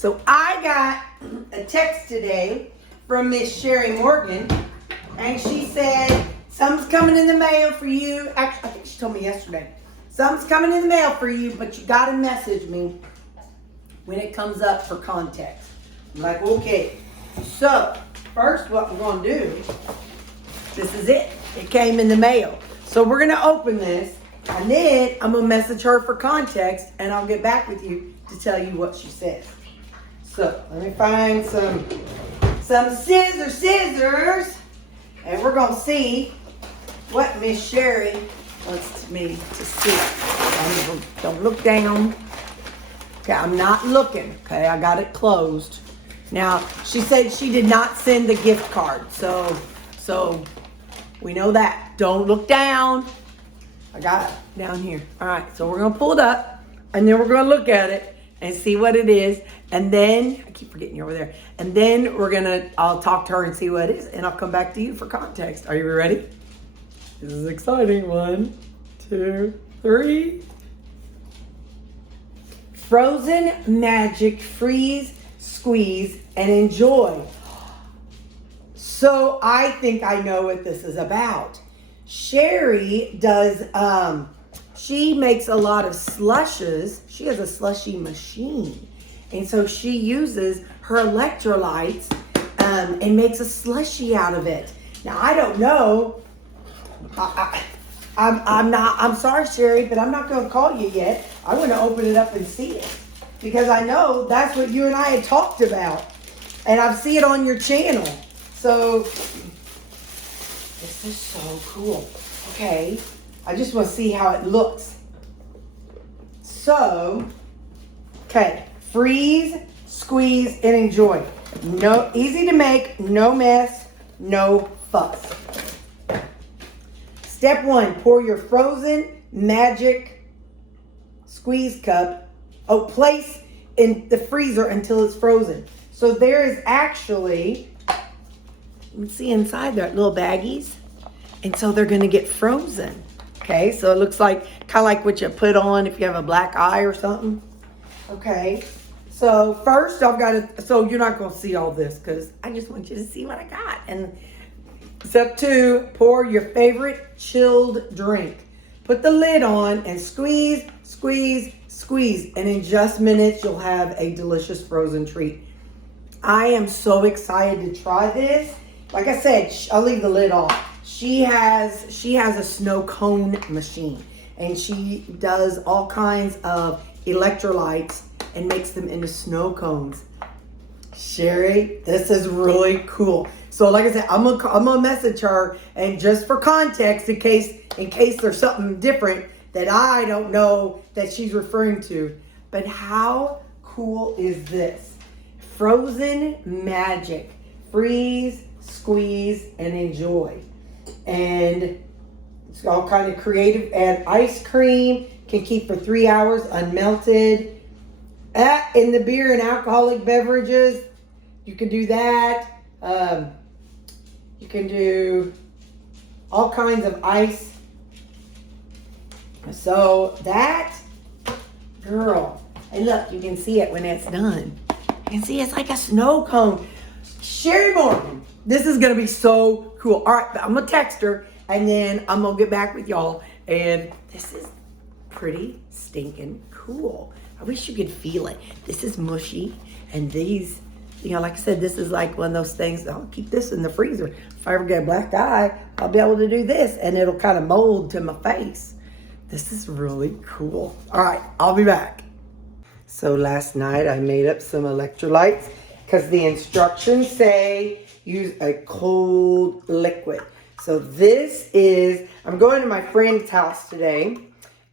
So I got a text today from Miss Sherry Morgan, and she said, something's coming in the mail for you. Actually, I think she told me yesterday. Something's coming in the mail for you, but you gotta message me when it comes up for context. I'm like, okay. So, first what we're gonna do, this is it. It came in the mail. So we're gonna open this, and then I'm gonna message her for context, and I'll get back with you to tell you what she says. So, let me find some scissors, and we're gonna see what Miss Sherry wants me to see. Don't look down. Okay, I'm not looking. Okay, I got it closed. Now, she said she did not send the gift card, so we know that. Don't look down. I got it down here. All right, so we're gonna pull it up, and then we're gonna look at it and see what it is, and then I keep forgetting you're over there. And then I'll talk to her and see what it is, and I'll come back to you for context. Are you ready? This is exciting. 1, 2, 3. Frozen Magic Freeze, Squeeze, and Enjoy. So I think I know what this is about. Sherry does, she makes a lot of slushes. She has a slushy machine. And so she uses her electrolytes and makes a slushie out of it. Now, I don't know. I'm sorry, Sherry, but I'm not going to call you yet. I want to open it up and see it, because I know that's what you and I had talked about, and I've seen it on your channel. So this is so cool. Okay, I just want to see how it looks. So, okay, freeze, squeeze, and enjoy. No, easy to make, no mess, no fuss. Step 1, pour your frozen magic squeeze cup. Oh, place in the freezer until it's frozen. So there is actually, you can see inside there, little baggies. And so they're gonna get frozen. Okay, so it looks like, kind of like what you put on if you have a black eye or something. Okay, so first I've got to, so you're not gonna see all this because I just want you to see what I got. And step 2, pour your favorite chilled drink. Put the lid on and squeeze, squeeze, squeeze. And in just minutes, you'll have a delicious frozen treat. I am so excited to try this. Like I said, I'll leave the lid off. She has a snow cone machine, and she does all kinds of electrolytes and makes them into snow cones. Sherry, this is really cool. So like I said, I'm gonna message her, and just for context, in case there's something different that I don't know that she's referring to. But how cool is this? Frozen Magic. Freeze, squeeze, and enjoy. And it's all kind of creative. Add ice cream, can keep for 3 hours unmelted. In the beer and alcoholic beverages, you can do that. You can do all kinds of ice. So that, girl, and look, you can see it when it's done. You can see it's like a snow cone. Sherry Morgan, this is gonna be so cool. All right, I'm gonna text her, and then I'm gonna get back with y'all. And this is pretty stinking cool. I wish you could feel it. This is mushy, and these, you know, like I said, this is like one of those things. I'll keep this in the freezer. If I ever get a black eye, I'll be able to do this, and it'll kind of mold to my face. This is really cool. All right, I'll be back. So last night I made up some electrolytes because the instructions say use a cold liquid. So this is, I'm going to my friend's house today,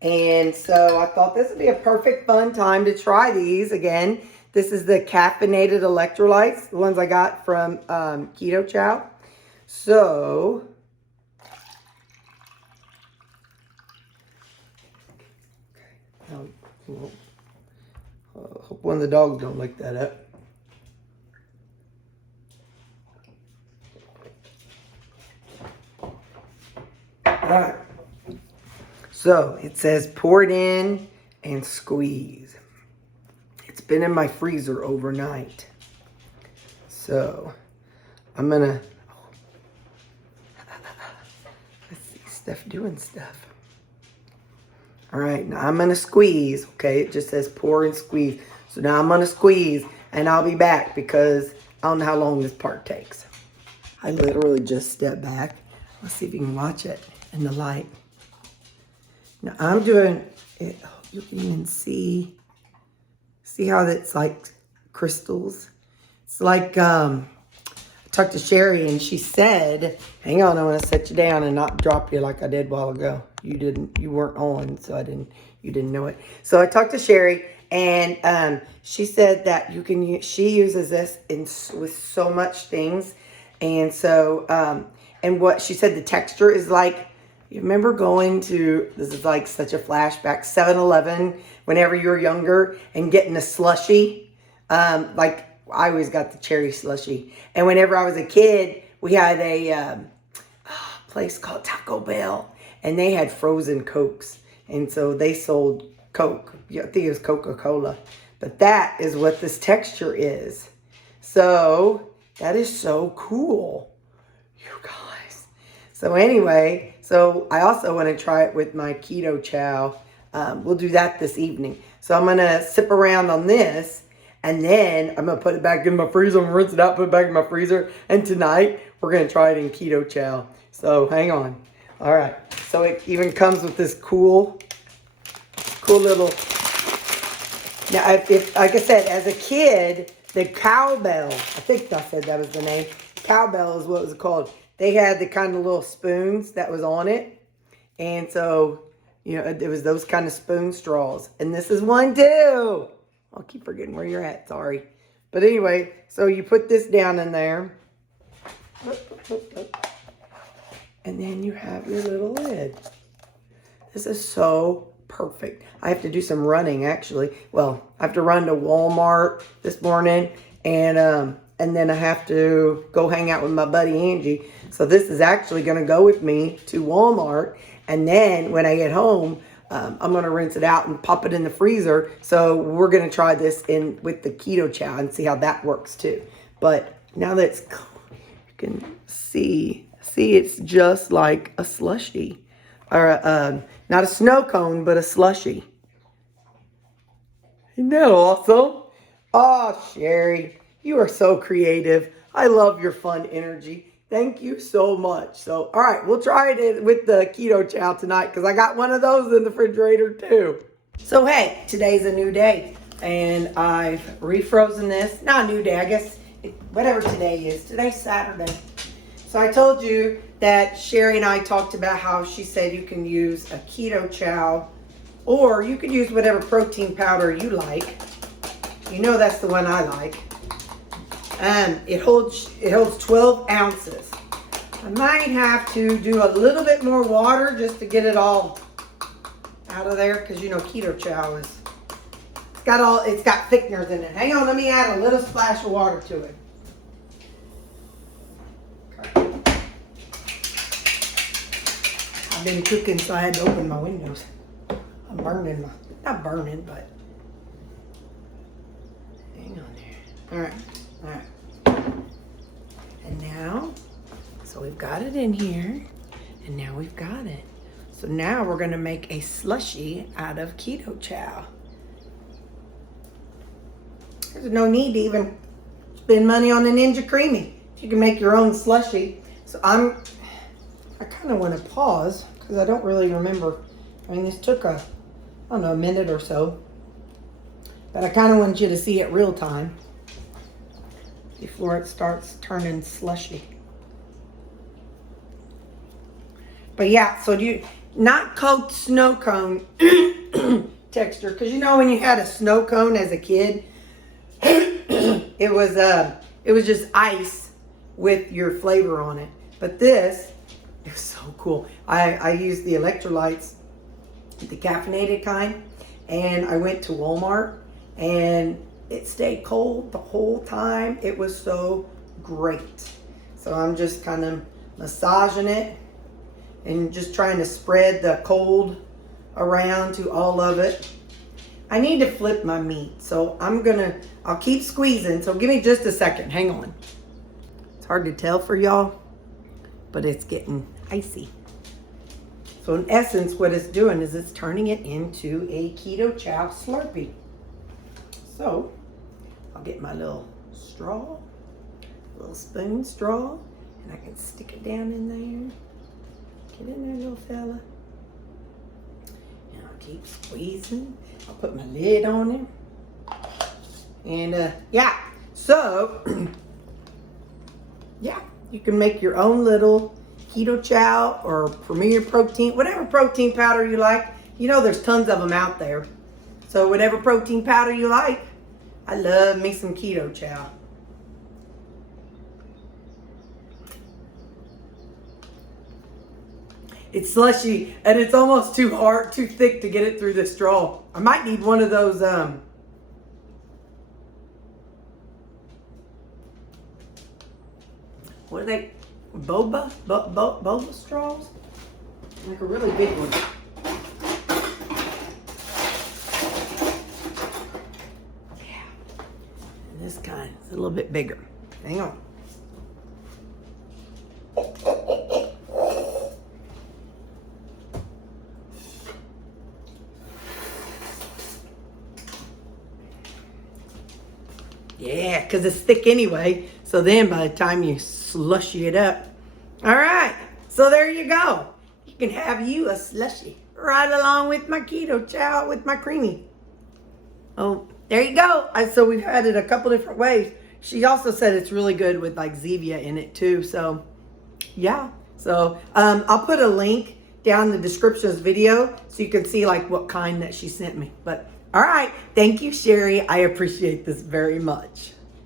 and so I thought this would be a perfect fun time to try these again. This is the caffeinated electrolytes, the ones I got from Keto Chow. So, hope one of the dogs don't lick that up. All right. So it says pour it in and squeeze. It's been in my freezer overnight. So I'm gonna, let's see, Steph doing stuff. All right, now I'm gonna squeeze, okay? It just says pour and squeeze. So now I'm gonna squeeze and I'll be back because I don't know how long this part takes. I literally just stepped back. Let's see if you can watch it in the light. Now I'm doing it, you can even see how that's like crystals. It's like, I talked to Sherry and she said, hang on, I want to set you down and not drop you like I did a while ago. You weren't on, so you didn't know it. So I talked to Sherry and she said that she uses this with so much things. And so, and what she said, the texture is like, you remember going to, this is like such a flashback, 7-Eleven whenever you were younger and getting a slushie? Like I always got the cherry slushie. And whenever I was a kid, we had a place called Taco Bell and they had frozen Cokes. And so they sold Coke. I think it was Coca-Cola. But that is what this texture is. So that is so cool. You guys. So anyway, so I also want to try it with my Keto Chow. We'll do that this evening. So I'm going to sip around on this. And then I'm going to put it back in my freezer. I'm going to rinse it out, put it back in my freezer. And tonight, we're going to try it in Keto Chow. So hang on. All right. So it even comes with this cool little... Now, if like I said, as a kid, the cowbell, I think I said that was the name. Cowbell is what it was called. They had the kind of little spoons that was on it. And so, you know, it was those kind of spoon straws. And this is one too. I'll keep forgetting where you're at, sorry. But anyway, so you put this down in there. And then you have your little lid. This is so perfect. I have to do some running actually. Well, I have to run to Walmart this morning and then I have to go hang out with my buddy Angie. So this is actually going to go with me to Walmart. And then when I get home, I'm going to rinse it out and pop it in the freezer. So we're going to try this with the Keto Chow and see how that works too. But now that it's, you can see it's just like a slushie. Or not a snow cone, but a slushie. Isn't that awesome? Oh, Sherry, you are so creative. I love your fun energy. Thank you so much. So, all right, we'll try it with the Keto Chow tonight because I got one of those in the refrigerator too. So, hey, today's a new day and I've refrozen this. Not a new day, I guess, whatever today is. Today's Saturday. So I told you that Sherry and I talked about how she said you can use a Keto Chow or you could use whatever protein powder you like. You know that's the one I like. It holds 12 ounces. I might have to do a little bit more water just to get it all out of there because you know Keto Chow it's got thickeners in it. Hang on, let me add a little splash of water to it. I've been cooking, so I had to open my windows. I'm burning not burning, but hang on there. All right. And now, so we've got it in here, and now we've got it. So now we're gonna make a slushie out of Keto Chow. There's no need to even spend money on a Ninja Creamy. You can make your own slushie. So I kind of want to pause because I don't really remember. I mean, this took a minute or so. But I kind of want you to see it real time before it starts turning slushy. But yeah, so not coat snow cone texture. Because you know when you had a snow cone as a kid, it was just ice with your flavor on it. But this is so cool. I used the electrolytes, the caffeinated kind, and I went to Walmart and it stayed cold the whole time. It was so great. So I'm just kind of massaging it and just trying to spread the cold around to all of it. I need to flip my meat. So I'll keep squeezing. So give me just a second. Hang on. It's hard to tell for y'all, but it's getting icy. So in essence, what it's doing is it's turning it into a Keto Chow Slurpee. So I'll get my little straw, little spoon straw, and I can stick it down in there. Get in there, little fella. And I'll keep squeezing. I'll put my lid on it. And yeah, so yeah, you can make your own little Keto Chow or Premier Protein, whatever protein powder you like. You know there's tons of them out there. So whatever protein powder you like. I love me some Keto Chow. It's slushy and it's almost too thick to get it through the straw. I might need one of those what are they? Boba straws? Like a really big one. Yeah. And this kind is a little bit bigger. Hang on. Yeah, because it's thick anyway. So then by the time you slushy it up. All right, so there you go. You can have you a slushy right along with my Keto Chow with my creamy. Oh, there you go. So we've had it a couple different ways. She also said it's really good with like Zevia in it too. So yeah, so I'll put a link down in the description of this video so you can see like what kind that she sent me. But all right, thank you, Sherry. I appreciate this very much.